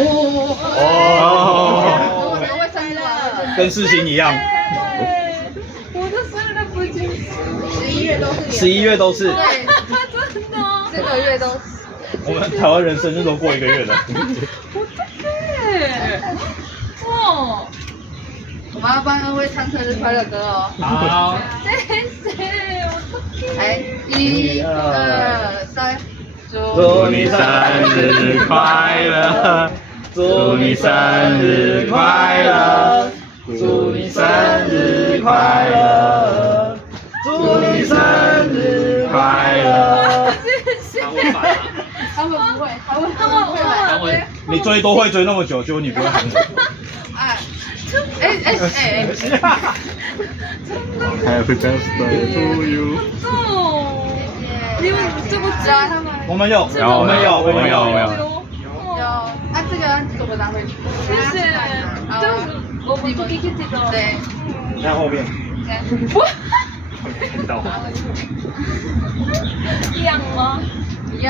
哦，我会生日吗？跟世新一样，我的生日不仅11月都是。 11月都是，真的哦，这个月都是。我们台湾人生日都过1个月的。对，哇，我们要帮各位唱生日快乐歌哦。好，谢谢，我来，1、2、3，祝你生日快乐，祝你生日快乐，祝你生日快乐，祝你生日快乐。谢谢。他们不会，他们不会。你追都会追那么久，结果你不会韩文。哎 Happy birthday to you。你们这么知道他们？我们有，我们有，我们有。有，啊，这个我拿回去。谢谢，就是我们不给这个。对。你看后面。看到。一样吗？一样。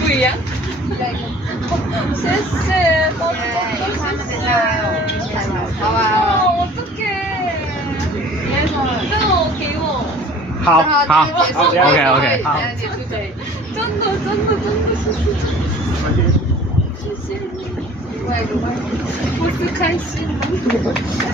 不一样。谢谢，他们等下还有好吧。我这个，这个给我。好，好，OK，好。真的，谢谢你，我是开心。